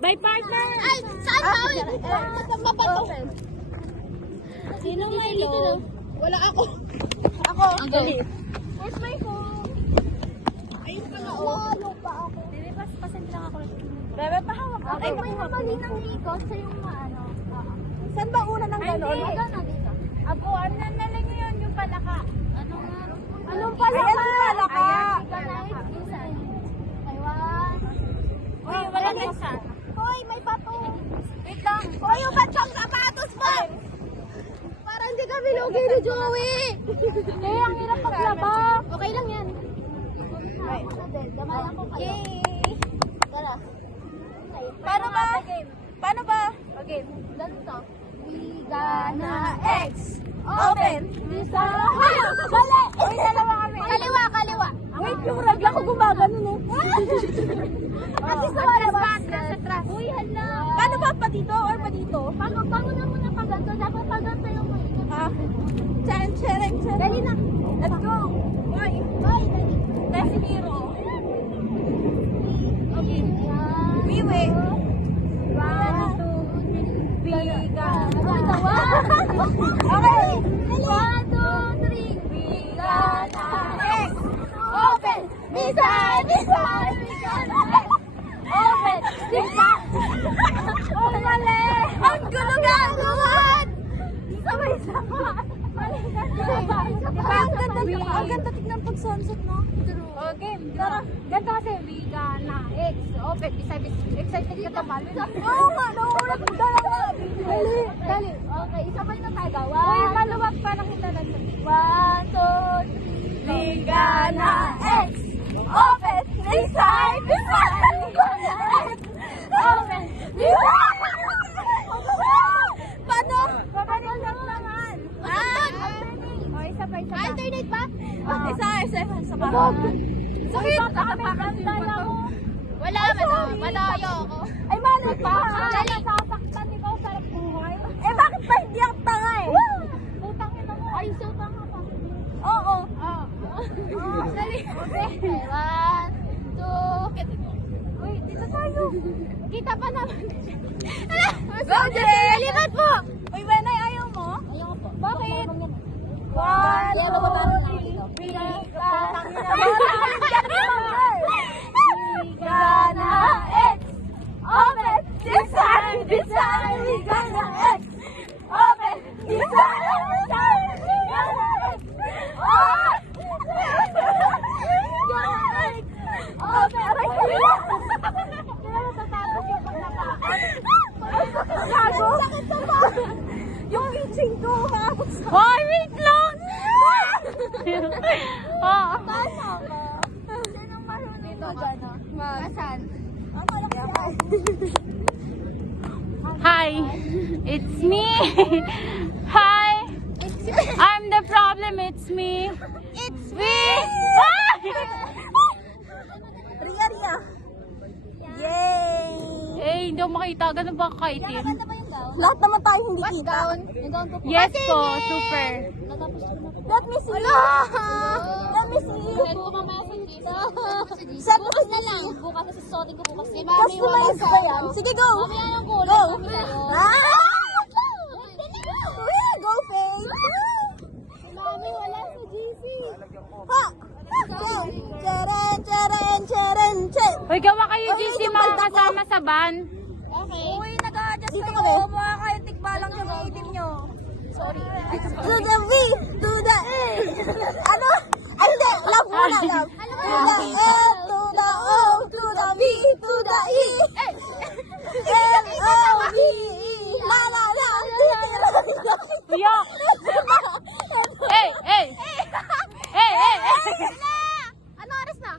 By partner! Ay, saan ba? Mapato. Sino may load? Wala ako. Ako. Ang galit. Where's my phone? Ayun pa nga. Lalo pa ako. Bebe, pasan lang ako. Bebe, pahawak ako. Ay, may namali ng ikot sa yung ano. Saan ba una ng gano'n? Gano'n dito. Ako, ano na lang yun, yung palaka. Ano nga? Anong palaka? Ayan, palaka. Taiwan. Uy, wala na isa. Hoy, may pato. Wait lang. Hoy, yung batang sapatos mo! Para hindi kami lugi ni Joey. Eh, ang hirap paglaba. Okay lang yan. Damay ako kayo. Yay! Tara. Paano ba? Paano ba? Okay. Ganito. We gonna X. Open. Bisa. Mali! Uy, dalawa kami. Kaliwa, kaliwa. Wait, yung ragla ko gumagano eh. Kasi sa oras pa. Nasa trust. Uy, hala. Paano ba? Pa dito or pa dito? Paano na muna pag ganito? Dapat pag ganito yung mainit. Charan, charan, charan. Dali na. Let's go. Bye. Hoy, dali. Best hero. Okay. We wait. 1, 2, 3. We got. Uy, tawa. Okay. 1, 2, 3. We got. X. Open. Bisa. Bisa. We gonna X. Open. Bisa. Oh, mali. Ang gulo gagawin. Sabay-sabay. Diba? Ang ganda tignan pag sunset, no? Okay, tara. Ganito kasi, we gonna X. Open. Excited ka tamali. Oo nga, nauulat mo dalawa. Dali. Dali. Okay, isabay na tayo. Uy, maluwag pa lang kita na. 1, 2, 3. We gonna X. Open. Inside. Inside. We gonna X. Open. Inside. Paano? Paano lang naman? O, isa pa, isa pa. Alternate ba? Isa pa. Sakit! Napakaganda na ako. Wala, malayo ako. Ay, mali pa. Dali. Nasasaktan ikaw sa buhay. Eh, bakit pa hindi ang tanga eh? Utang ina mo. Ay, so tanga pa. Oo. Dali. Okay, 1, 2. Uy, dito tayo. Kita pa naman. Go, Jay! Lipat po. Uy, Benay, ayaw mo? Ayaw po. Bakit? 1, Kaya bababa na lang 2, dito. 3. We gonna X. Open. Design. Design. We gonna X. Open. Design. Design. We gonna X. Open. Aray ko. Kaya natatapos yung paglaba. Gago. Sakit sa pa. Yung itching ko. Hoy, wait lang. Tama ka. Sinong marunong dito? Asan? Hi, it's me. Hi, I'm the problem. It's me. It's We. Ria. Yay! Eh, hindi ako makita. Ganun ba kakaitim? Maganda ba yung gown? Lahat naman tayo hindi What gown? Yung gown ko po. Yes po, super. Natapos ko na po. Let me see. Let me see. Send ko mamaya sa GC. Send Bukas na lang. Bukas kasi susuotin ko bukas. Si Mami Customize ba yan? Sige, go. Mamaya ng kulay. Go. Mami tayo. Go, Faye. Si Mami wala sa GC. Ha! Go. Cheren, cheren, cheren, cheren. Uy, gawa kayo GC mga kasama sa van. Okay. Uy, nag-a-adjust Dito kayo. kami. Mukha kayo tikbalang yung itim nyo. Sorry. To the V, to the E. Ano? Hindi, love muna, love. To the L, to the O, to the V, to the E. L, O, V, E. La, la, la. Yo. Hey, hey. Hey, hey, hey. Ano oras na?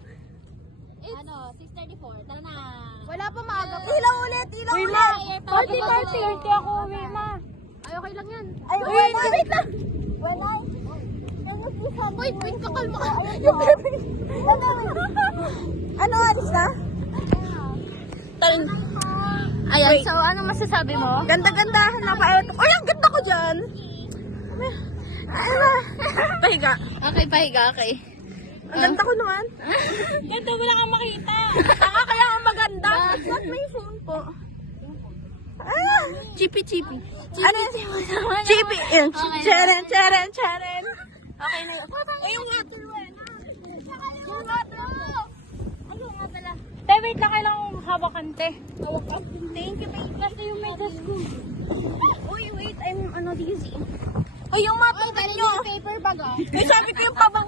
Ano, 6:34. Tara na. Wala pa maaga pa. Ilaw ulit, ilaw ulit. 40 ako uwi, ma. Ay, okay lang yan. Ay, wait lang. When I... Wait, kakalma ka. Yung baby. Ano, alis na? Ayan, so ano masasabi mo? Ganda-gandahan na pa. Ay, ang ganda ko dyan. Pahiga. Okay, pahiga, okay. Ang ganda ko naman. Ganda, wala kang makita. Tanga kaya ang maganda. That's not my phone po. Ah! Chippy. Ano? Chippy. Cheren. Okay na yun. Ayun nga, tulungan. Yung nga pala. Te, wait lang, kailangan kong hawakan, te. Hawakan. Thank you, babe. Basta yung medas ko. Uy, wait. I'm dizzy. Ay, yung matanggal nyo. Paper bag, ah. Ay, sabi ko yung pabang